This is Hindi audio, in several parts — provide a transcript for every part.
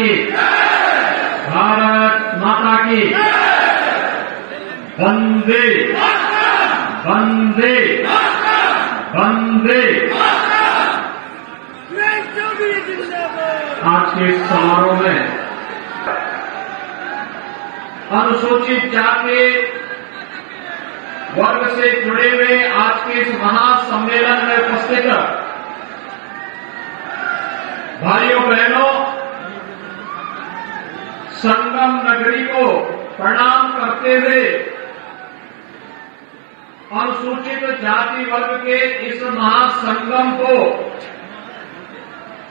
की, भारत माता की। वंदे वंदे वंदे। आज के इस समारोह में अनुसूचित जाति वर्ग से जुड़े हुए आज के इस महासम्मेलन में उपस्थित भाइयों बहनों, संगम नगरी को प्रणाम करते हुए अनुसूचित जाति वर्ग के इस महासंगम को,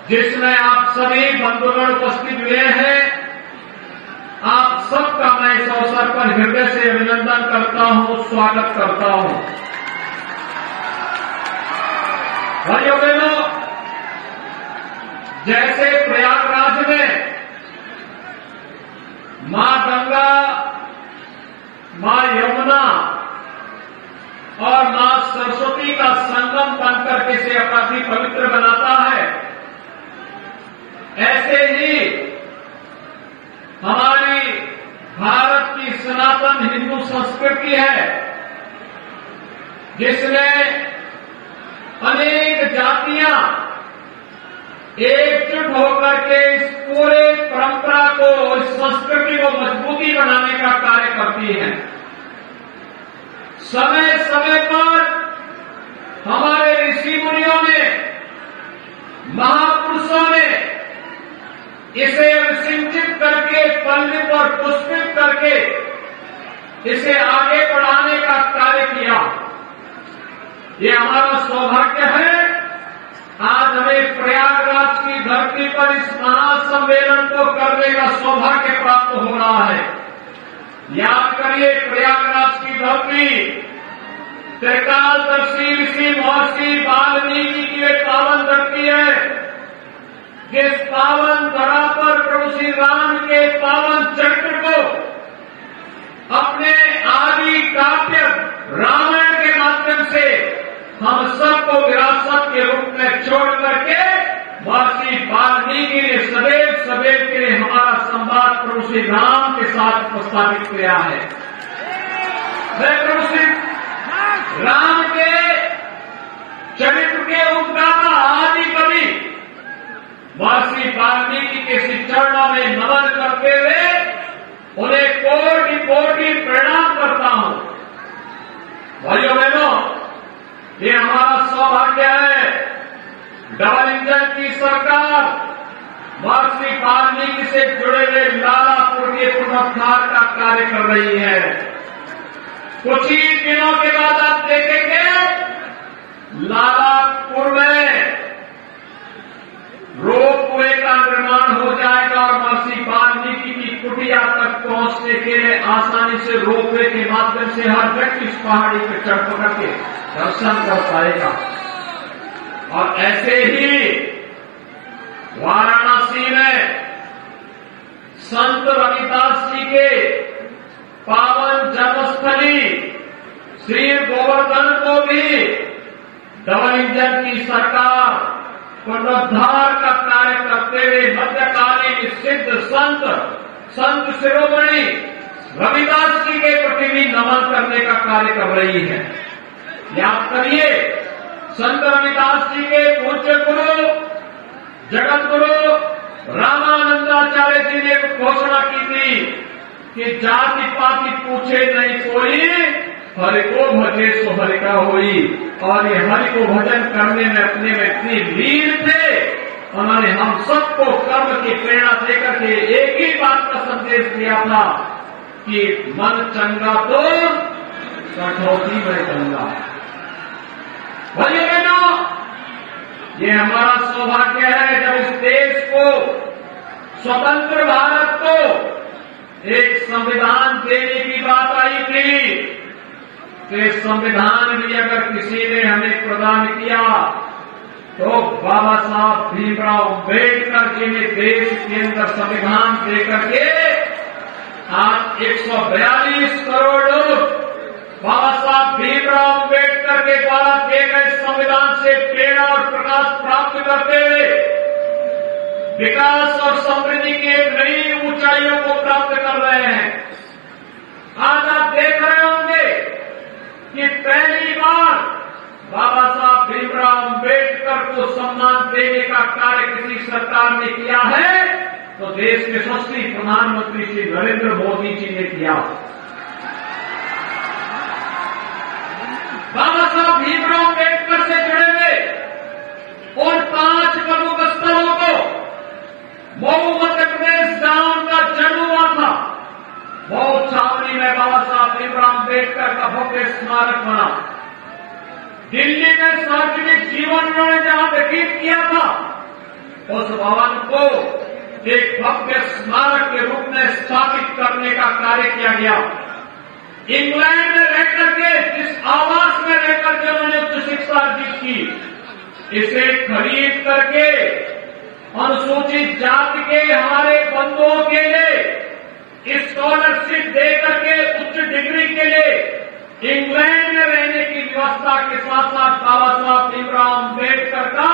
जिसमें आप सभी बंधुगण उपस्थित हुए हैं, आप सबका मैं इस अवसर पर हृदय से अभिनंदन करता हूं, स्वागत करता हूं। भाइयों बहनों, जैसे प्रयागराज में मां गंगा, मां यमुना और मां सरस्वती का संगम बनकर के इसे अपराधी पवित्र बनाता है, ऐसे ही हमारी भारत की सनातन हिंदू संस्कृति है, जिसमें अनेक जातियां एकजुट होकर के इस पूरे परंपरा को, इस संस्कृति को मजबूती बनाने का कार्य करती हैं। समय समय पर हमारे ऋषि मुनियों ने, महापुरुषों ने इसे सिंचित करके, पल्लित और पुष्पित करके इसे आगे बढ़ाने का कार्य किया। ये हमारा सौभाग्य है, आज हमें प्रयागराज की धरती पर इस महासम्मेलन को करने का सौभाग्य प्राप्त हो रहा है। याद करिए, प्रयागराज की धरती त्रिकालदर्शी ऋषि महर्षि वाल्मीकि की एक पावन धरती है, जिस पावन धरा पर प्रभु श्री राम के पावन चरित्र को अपने आदि काव्य रामायण के माध्यम से हम सबको विरासत के रूप में छोड़ करके महर्षि वाल्मीकि ने सदैव सदैव के लिए हमारा संवाद प्रभु श्री राम के साथ प्रस्तावित किया है। मैं प्रभु श्री राम के चरित्र के उद्गाता आदि कवि महर्षि वाल्मीकि के श्री चरणों में नमन करते हुए उन्हें कोटि कोटि प्रणाम करता हूं। भाइयों बहनों, ये हमारा सौभाग्य है, डबल इंजन की सरकार महर्षि वाल्मीकि से जुड़े हुए लालापुर के पुनरुद्धार का कार्य कर रही है। कुछ ही दिनों के बाद आप देखेंगे लालापुर में रोपवे का निर्माण हो जाएगा और महर्षि वाल्मीकि की कुटिया तक पहुंचने के लिए आसानी से रोपवे के माध्यम से हर व्यक्ति इस पहाड़ी पर चढ़ पकड़ के दर्शन कर पाएगा। और ऐसे ही वाराणसी में संत रविदास जी के पावन जन्मस्थली श्री गोवर्धन को भी डबल इंजन की सरकार पुनरुद्धार का कार्य करते हुए मध्यकालीन सिद्ध संत शिरोमणि रविदास जी के प्रति भी नमन करने का कार्य कर रही है। याद करिए, संत रविदास जी के पूज्य गुरु जगत गुरु रामानंदाचार्य जी ने घोषणा की थी कि जाति पाति पूछे नहीं कोई, हरि को भजे सो हरि का होई। और ये हरि को भजन करने में अपने में इतनी लीन थे, उन्होंने हम सबको कर्म की प्रेरणा देकर के एक ही बात का संदेश दिया था कि मन चंगा तो कठौती में चंगा। भाइयों बहनों, ये हमारा सौभाग्य है, जब इस देश को, स्वतंत्र भारत को एक संविधान देने की बात आई थी, तो संविधान भी अगर किसी ने हमें प्रदान किया तो बाबा साहब भीमराव अम्बेडकर जी ने देश के अंदर संविधान देकर के आज 142 करोड़ लोग बाबा साहब भीमराव अम्बेडकर के द्वारा दिए गए संविधान से प्रेरणा और प्रकाश प्राप्त करते हुए विकास और समृद्धि की एक नई ऊंचाइयों को प्राप्त कर रहे हैं। आज आप देख रहे होंगे कि पहली बार बाबा साहब भीमराव अम्बेडकर को सम्मान देने का कार्य किसी सरकार ने किया है तो देश के यशस्वी प्रधानमंत्री श्री नरेंद्र मोदी जी ने किया। बाबा साहब भीमराव अम्बेडकर से जुड़े हुए उन 5 प्रमुख स्थलों को मऊ मध्य प्रदेश जहां उनका जन्म हुआ था, मऊ छावनी में बाबा साहब भीमराव अम्बेडकर का भव्य स्मारक बना। दिल्ली में सार्वजनिक जीवन उन्होंने जहां व्यतीत किया था, उस भवन को एक भव्य स्मारक के रूप में स्थापित करने का कार्य किया गया। इंग्लैंड में रहकर के, जिस आवास में रहकर के उन्होंने उच्च शिक्षा अर्जित की, इसे खरीद करके अनुसूचित जाति के हमारे बंधुओं के लिए स्कॉलरशिप दे करके उच्च डिग्री के लिए इंग्लैंड में रहने की व्यवस्था के साथ साथ बाबा साहब भीमराव अम्बेडकर का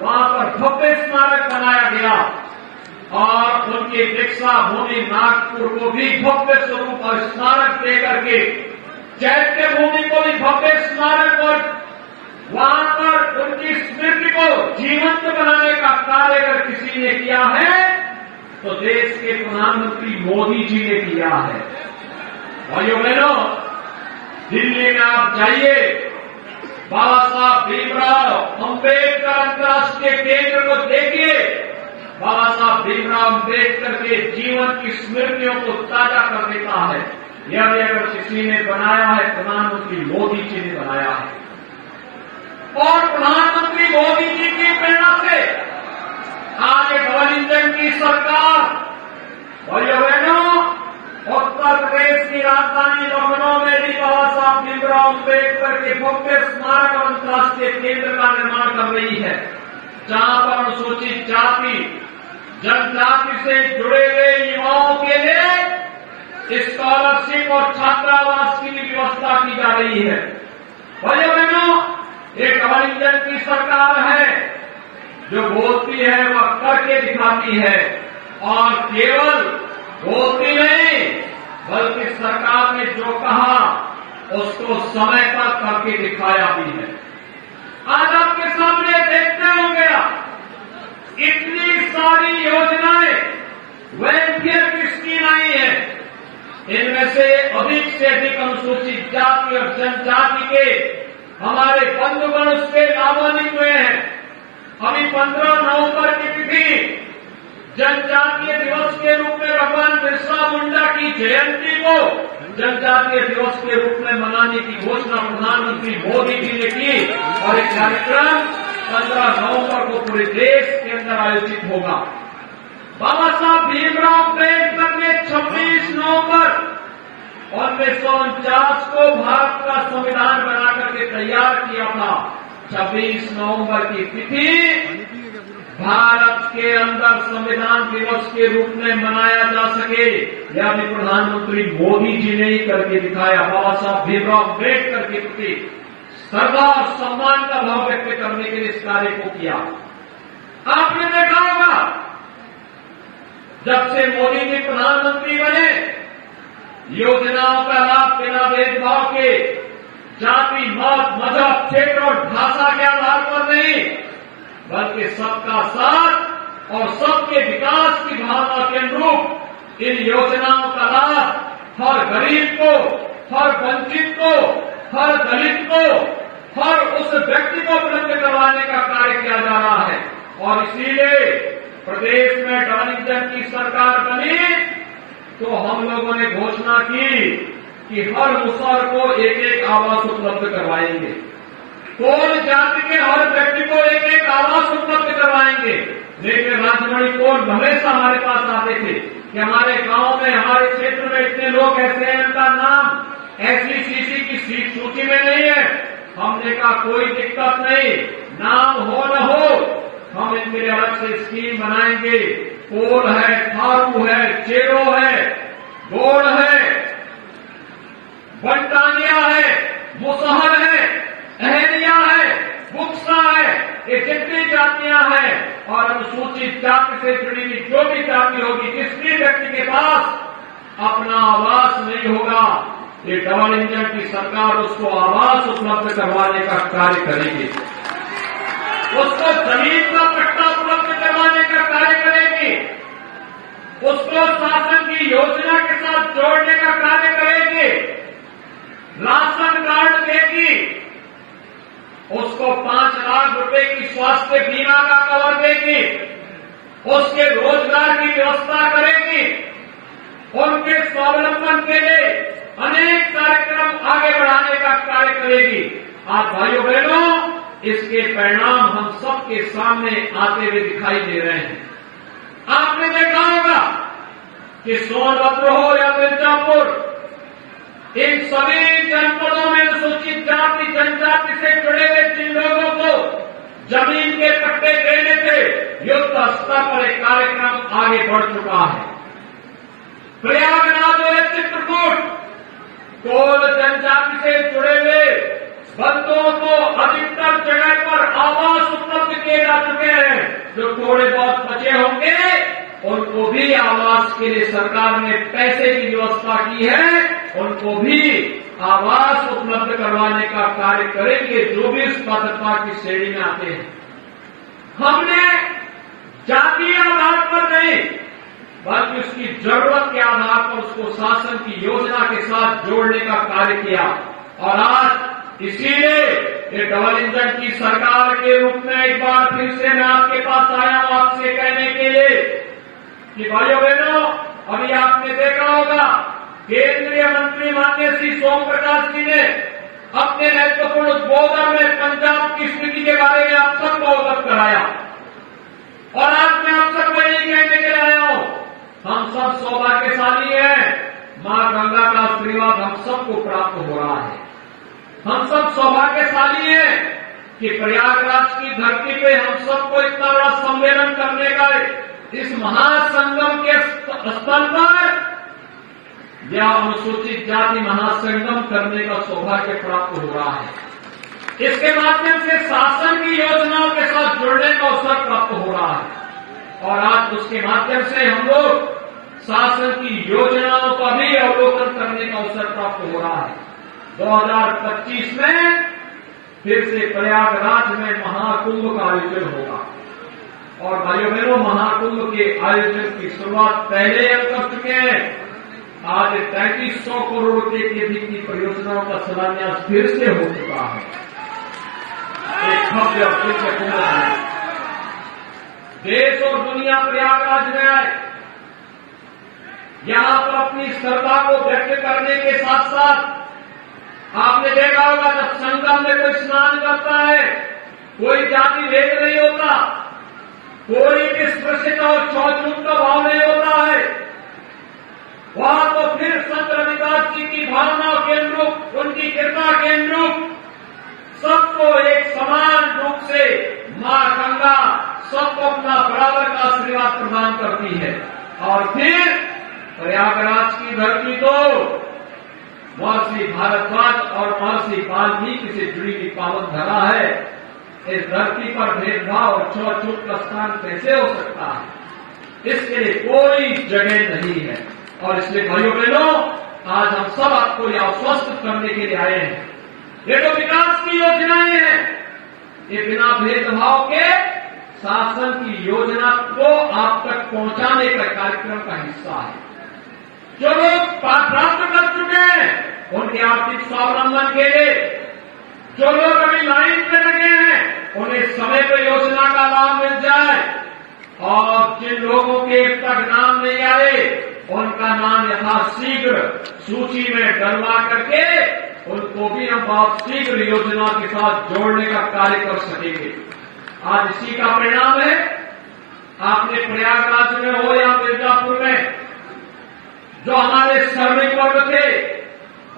वहां पर भव्य स्मारक बनाया गया और उनकी दीक्षा भूमि नागपुर को भी भव्य स्वरूप और स्मारक देकर के, चैत्य भूमि को भी भव्य स्मारक और वहां पर उनकी स्मृति को जीवंत बनाने का कार्य अगर किसी ने किया है तो देश के प्रधानमंत्री मोदी जी ने किया है। भाइयों बहनों, दिल्ली में आप जाइए, बाबा साहब भीमराव अम्बेडकर अंतर्राष्ट्रीय केंद्र को देखिए। बाबा साहब भीमराव अम्बेडकर के जीवन की स्मृतियों को ताजा कर देता है। यह भी अगर किसी ने बनाया है, प्रधानमंत्री मोदी जी ने बनाया है। और प्रधानमंत्री मोदी जी की प्रेरणा से आज डबल इंजन की सरकार, भाइयों बहनों, उत्तर प्रदेश की राजधानी लखनऊ में भी बाबा साहब भीमराव अम्बेडकर के भव्य स्मारक और अंतर्राष्ट्रीय केंद्र का निर्माण कर रही है, जहां पर अनुसूचित जाति जनजाति से जुड़े हुए युवाओं के लिए स्कॉलरशिप और छात्रावास की भी व्यवस्था की जा रही है। भाइयों बहनों, एक डबल इंजन की सरकार है जो बोलती है वह करके दिखाती है और केवल बोलती नहीं बल्कि सरकार ने जो कहा उसको समय पर करके दिखाया भी है। आज आपके सामने देखते होंगे इतनी सारी योजनाएं वेलफेयर की स्कीम आई है, इनमें से अधिक अनुसूचित जाति और जनजाति के हमारे बंधुगण उससे लाभान्वित हुए हैं। अभी 15 नवंबर की तिथि जनजातीय दिवस के रूप में भगवान बिरसा मुंडा की जयंती को जनजातीय दिवस के रूप में मनाने की घोषणा प्रधानमंत्री मोदी जी ने की और एक कार्यक्रम 15 नवंबर को पूरे देश के अंदर आयोजित होगा। बाबा साहब भीमराव अम्बेडकर ने 26 नवंबर 1949 को भारत का संविधान बनाकर के तैयार किया था। 26 नवंबर की तिथि भारत के अंदर संविधान दिवस के रूप में मनाया जा सके, यह भी प्रधानमंत्री मोदी जी ने ही करके दिखाया। बाबा साहब भीमराव अम्बेडकर के प्रति श्रद्धा और सम्मान का भाव व्यक्त करने के लिए इस कार्य को किया। आपने देखा होगा जब से मोदी जी प्रधानमंत्री बने, योजनाओं का लाभ बिना भेदभाव के जाति, मत, मजहब, क्षेत्र और भाषा के आधार पर नहीं बल्कि सबका साथ और सबके विकास की भावना के अनुरूप इन योजनाओं का लाभ हर गरीब को, हर वंचित को, हर दलित को, हर उस व्यक्ति को उपलब्ध करवाने का कार्य किया जा रहा है। और इसीलिए प्रदेश में डबल इंजन की सरकार बनी तो हम लोगों ने घोषणा की कि हर मुसहर को एक आवास उपलब्ध करवाएंगे, कोल जाति के हर व्यक्ति को एक आवास उपलब्ध करवाएंगे। लेकिन राजमणि कोल हमेशा हमारे पास आते थे कि हमारे गांव में, हमारे क्षेत्र में इतने लोग ऐसे हैं, उनका नाम ऐसी सीसी की सूची में नहीं है। हमने कहा कोई दिक्कत नहीं, नाम हो न हो, हम इनके लिए अलग से स्कीम बनाएंगे। कोल है, थारू है, चेरो है, गोड़ है, बंटानिया है, मुसहर है, अहलिया है, बुक्सा है, ये जितनी जातियां हैं और अनुसूचित जाति से जुड़ी हुई जो भी जाति होगी, जिस भी व्यक्ति के पास अपना आवास नहीं होगा, ये डबल इंजन की सरकार उसको आवास उपलब्ध करवाने का कार्य करेगी, उसको जमीन का पट्टा उपलब्ध करवाने का कार्य करेगी, उसको शासन की योजना के साथ जोड़ने का कार्य करेगी, राशन कार्ड देगी, उसको 5 लाख रुपए की स्वास्थ्य बीमा का कवर देगी, उसके रोजगार की व्यवस्था करेगी, उनके स्वावलंबन के लिए अनेक कार्यक्रम आगे बढ़ाने का कार्य करेगी। आज भाइयों बहनों, इसके परिणाम हम सबके सामने आते हुए दिखाई दे रहे हैं। आपने देखा होगा कि सोनभद्र हो या मिर्जापुर, इन सभी जनपदों में अनुसूचित जाति जनजाति से जुड़े हुए जिन लोगों को जमीन के पट्टे देने थे, युद्ध स्तर पर एक कार्यक्रम आगे बढ़ चुका है। प्रयागराज और चित्रकूट, कोल जनजाति से जुड़े हुए बंधुओं को अधिकतर जगह पर आवास उपलब्ध किए जा चुके हैं। जो थोड़े बहुत बचे होंगे उनको भी आवास के लिए सरकार ने पैसे की व्यवस्था की है, उनको भी आवास उपलब्ध करवाने का कार्य करेंगे जो भी इस पात्रता की श्रेणी में आते हैं। हमने जातीय आधार पर नहीं बल्कि उसकी जरूरत के आधार पर उसको शासन की योजना के साथ जोड़ने का कार्य किया और आज इसीलिए ये डबल इंजन की सरकार के रूप में एक बार फिर से मैं आपके पास आया हूं आपसे कहने के लिए कि भाइयों बहनों, अभी आपने देखा होगा केंद्रीय मंत्री माननीय श्री सोम प्रकाश जी ने अपने महत्वपूर्ण उद्बोधन में पंजाब की स्थिति के बारे में आप सबको अवगत कराया और आज मैं आप सबको यही कहने के लिए आया हूं, हम सब सौभाग्यशाली हैं, मां गंगा का आशीर्वाद हम सबको प्राप्त हो रहा है। हम सब सौभाग्यशाली हैं कि प्रयागराज की धरती पे हम सबको इतना बड़ा सम्मेलन करने का इस महासंगम के स्थल पर या अनुसूचित जाति महासंगम करने का सौभाग्य प्राप्त हो रहा है। इसके माध्यम से शासन की योजनाओं के साथ जुड़ने का अवसर प्राप्त हो रहा है और आज उसके माध्यम से हम लोग शासन की योजनाओं का भी अवलोकन करने का अवसर प्राप्त हो रहा है। 2025 में फिर से प्रयागराज में महाकुंभ का आयोजन होगा और भाइयों बहनों, महाकुंभ के आयोजन की शुरुआत पहले हम कर चुके हैं। आज 3300 करोड़ रुपए की अधिक की परियोजनाओं का शिलान्यास फिर से हो चुका है। एक भव्य कुंभ है, देश और दुनिया प्रयागराज में आए, यहां पर अपनी श्रद्धा को व्यक्त करने के साथ साथ आपने देखा होगा जब संगम में कोई स्नान करता है, कोई जाति भेद नहीं होता, कोई भी स्पर्शित और छूत का भाव नहीं होता है। वहां तो फिर संत रविदास जी की भावना के अनुरूप, उनकी कृपा के अनुरूप सबको एक समान रूप से मां गंगा सबको अपना बराबर का आशीर्वाद प्रदान करती है। और फिर प्रयागराज की धरती तो महर्षि भारद्वाज और महर्षि वाल्मीकि से जुड़ी हुई पावन धरा है। इस धरती पर भेदभाव और छूत का स्थान कैसे हो सकता है? इसके लिए कोई जगह नहीं है और इसलिए भाइयों बहनों, आज हम सब आपको यह आश्वस्त करने के लिए आए हैं। ये तो विकास की योजनाएं हैं, ये बिना भेदभाव के शासन की योजना को आप तक पहुंचाने का कार्यक्रम का हिस्सा है। जो लोग प्राप्त कर चुके हैं उनके आर्थिक स्वावलंबन के लिए, जो लोग अभी लाइन में लगे हैं उन्हें समय पर योजना का लाभ मिल जाए और जिन लोगों के अब तक नाम नहीं आए उनका नाम यथाशीघ्र सूची में डलवा करके उनको भी हम बहुत शीघ्र योजना के साथ जोड़ने का कार्य कर सकेंगे। आज इसी का परिणाम है, आपने प्रयागराज में हो या मिर्जापुर में जो हमारे श्रमिक वर्ग थे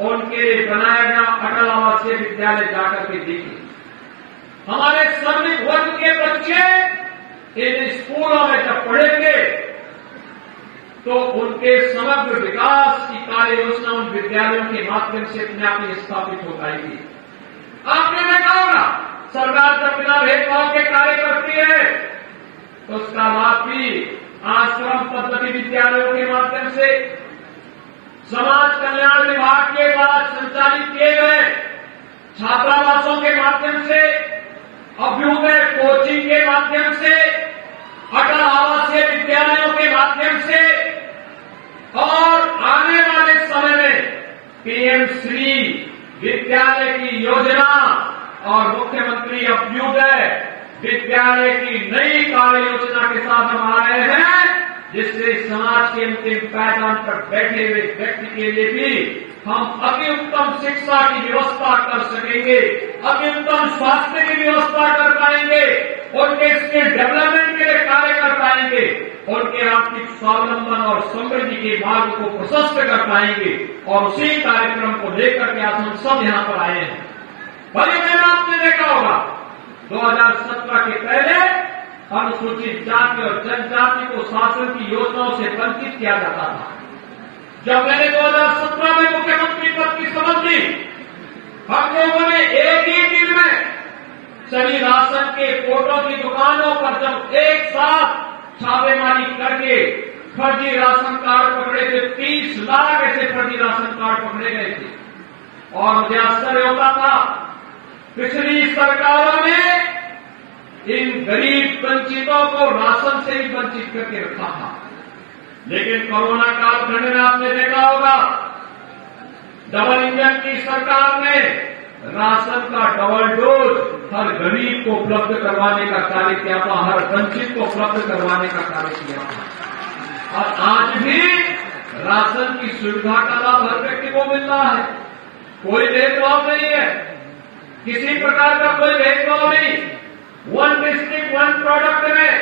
उनके लिए बनाया गया अटल आवासीय विद्यालय जाकर के देखिए। हमारे श्रमिक वर्ग के बच्चे इन स्कूलों में जब पढ़ेंगे तो उनके समग्र विकास की कार्य योजना उन विद्यालयों के माध्यम से अपने आप ही स्थापित हो जाएगी। आपने देखा होगा सरकार जब बिना भेदभाव के कार्य करती है तो उसका लाभ भी आश्रम पद्धति विद्यालयों के माध्यम से, समाज कल्याण विभाग के द्वारा संचालित किए गए छात्रावासों के माध्यम से, अभ्युदय कोचिंग के माध्यम से, अटल आवासीय विद्यालयों के माध्यम से और आने वाले समय में पीएम श्री विद्यालय की योजना और मुख्यमंत्री अभ्युदय विद्यालय की नई कार्य योजना के साथ हम आ रहे हैं, जिससे समाज के अंतिम पायदान पर बैठे हुए व्यक्ति के लिए भी हम अति उत्तम शिक्षा की व्यवस्था कर सकेंगे, अति उत्तम स्वास्थ्य की व्यवस्था कर पाएंगे, उनके स्किल डेवलपमेंट के लिए कार्य कर पाएंगे, उनके आर्थिक स्वावलंबन और समृद्धि के मार्ग को प्रशस्त कर पाएंगे। और उसी कार्यक्रम को लेकर के आज हम सब यहां पर आए हैं। भले मैंने आपने देखा होगा 2017 के पहले अनुसूचित जाति और जनजाति को शासन की योजनाओं से वंचित किया जाता था। जब मैंने 2017 में मुख्यमंत्री पद की शपथ ली, हम लोगों ने एक ही दिन में सभी राशन के फोटो की दुकानों पर जब एक साथ छापेमारी करके फर्जी राशन कार्ड पकड़े थे, 30 लाख ऐसे फर्जी राशन कार्ड पकड़े गए थे। और मुझे आश्चर्य होता था, पिछली सरकारों ने इन गरीब वंचितों को राशन से ही वंचित करके रखा था। लेकिन कोरोना कालखंड में आपने देखा होगा, डबल इंजन की सरकार ने राशन का डबल डोज हर गरीब को उपलब्ध करवाने का कार्य किया था, हर वंचित को उपलब्ध करवाने का कार्य किया था। और आज भी राशन की सुविधा का लाभ हर व्यक्ति को मिल रहा है। कोई भेदभाव नहीं है, किसी प्रकार का कोई भेदभाव नहीं। वन डिस्ट्रिक्ट वन प्रोडक्ट में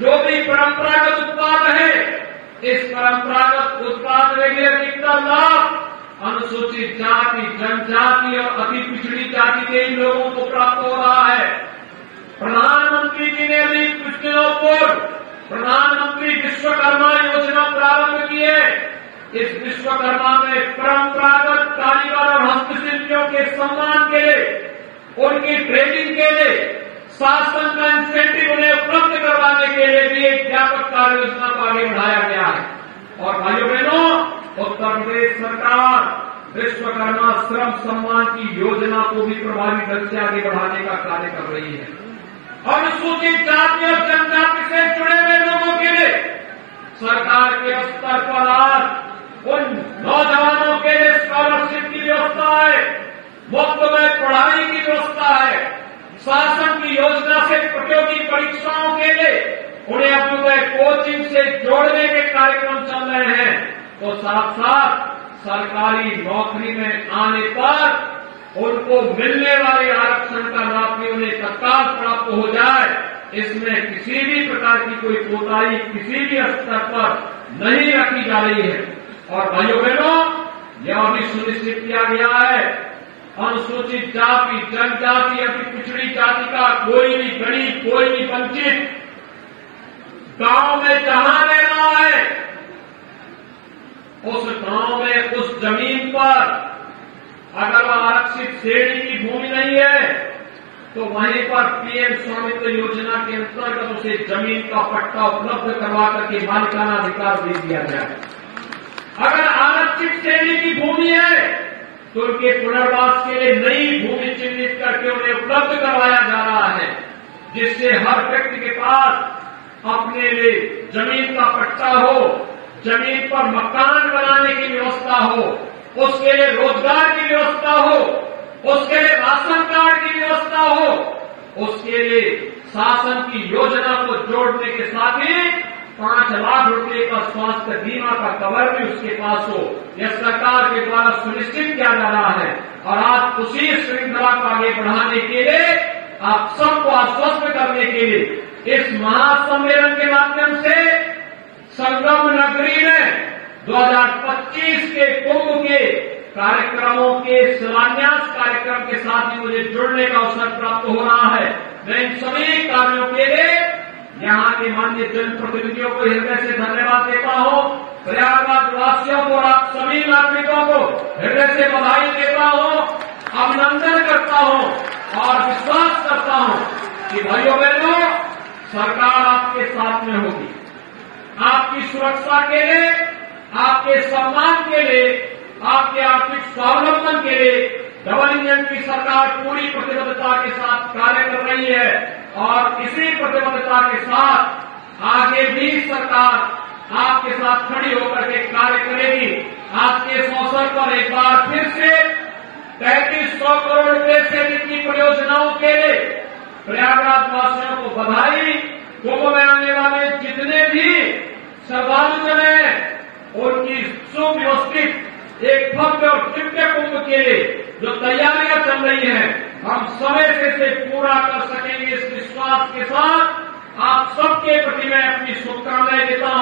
जो भी परंपरागत उत्पाद है, इस परंपरागत उत्पाद रेगुलेटरी का लाभ अनुसूचित जाति, जनजाति और अति पिछड़ी जाति के इन लोगों को प्राप्त हो रहा है। प्रधानमंत्री जी ने अभी कुछ दिनों पूर्व प्रधानमंत्री विश्वकर्मा योजना प्रारंभ की है। इस विश्वकर्मा में परंपरागत कारीगर और हस्तशिल्पियों के सम्मान के लिए, उनकी ट्रेनिंग के लिए शासन का इंसेंटिव उन्हें उपलब्ध करवाने के लिए भी एक व्यापक कार्य योजना को आगे बढ़ाया गया है। और भाइयों बहनों, उत्तर प्रदेश सरकार विश्वकर्मा श्रम सम्मान की योजना को भी प्रभावी ढंग से आगे बढ़ाने का कार्य कर रही है। अनुसूचित जाति और जनजाति से जुड़े हुए लोगों के लिए सरकार के स्तर पर आज उन नौजवानों के लिए स्कॉलरशिप की व्यवस्था है, मुफ्त में पढ़ाई की व्यवस्था है। शासन की योजना से प्रतियोगी परीक्षाओं के लिए उन्हें अभ्युदय कोचिंग से जोड़ने के कार्यक्रम चल रहे हैं। तो साथ साथ सरकारी नौकरी में आने पर उनको मिलने वाले आरक्षण का लाभ भी उन्हें तत्काल प्राप्त हो जाए, इसमें किसी भी प्रकार की कोई कोताही किसी भी स्तर पर नहीं रखी जा रही है। और भाइयों बहनों, यह भी सुनिश्चित किया गया है, अनुसूचित जाति, जनजाति, अति पिछड़ी जाति का कोई भी गरीब, कोई भी वंचित गांव में जहां रह रहा है, उस गांव में उस जमीन पर अगर वह आरक्षित श्रेणी की भूमि नहीं है तो वहीं पर पीएम स्वामित्व योजना के अंतर्गत उसे जमीन का पट्टा उपलब्ध करवा करके मालिकाना अधिकार दे दिया जाए। अगर आरक्षित श्रेणी की भूमि है तो उनके पुनर्वास के लिए नई भूमि चिन्हित करके उन्हें उपलब्ध करवाया जा रहा है, जिससे हर व्यक्ति के पास अपने लिए जमीन का पट्टा हो, जमीन पर मकान बनाने की व्यवस्था हो, उसके लिए रोजगार की व्यवस्था हो, उसके लिए राशन कार्ड की व्यवस्था हो, उसके लिए शासन की योजना को जोड़ने के साथ ही 5 लाख रुपए का स्वास्थ्य बीमा का कवर भी उसके पास हो। यह सरकार के द्वारा सुनिश्चित किया जा रहा है। और आज उसी श्रृंखला को आगे बढ़ाने के लिए, आप सबको आश्वस्त करने के लिए इस महासम्मेलन के माध्यम से संगम नगरी में 2025 के कुंभ के कार्यक्रमों के शिलान्यास कार्यक्रम के साथ ही मुझे जुड़ने का अवसर प्राप्त हो रहा है। मैं इन सभी कार्यों के लिए यहाँ के माननीय जनप्रतिनिधियों को हृदय से धन्यवाद देता हूँ। प्रयागराज वासियों को और आप सभी नागरिकों को हृदय से बधाई देता हूँ, अभिनंदन करता हूँ। और विश्वास करता हूं कि भाइयों बहनों, सरकार आपके साथ में होगी। आपकी सुरक्षा के लिए, आपके सम्मान के लिए, आपके आर्थिक स्वावलंबन के लिए डबल इंजन की सरकार पूरी प्रतिबद्धता के साथ कार्य कर रही है और इसी प्रतिबद्धता के साथ आगे भी सरकार आपके साथ खड़ी होकर के कार्य करेगी। आज के इस अवसर पर एक बार फिर से 3300 करोड़ रुपए से अधिक की परियोजनाओं के लिए प्रयागराज वासियों को बधाई। कुंभ में आने वाले जितने भी श्रद्धालुजन हैं उनकी सुव्यवस्थित एक भव्य और दिव्य कुंभ के लिए जो तैयारियां चल रही हैं, हम समय से इसे पूरा कर सकेंगे इस विश्वास के साथ आप सबके प्रति मैं अपनी शुभकामनाएं देता हूं।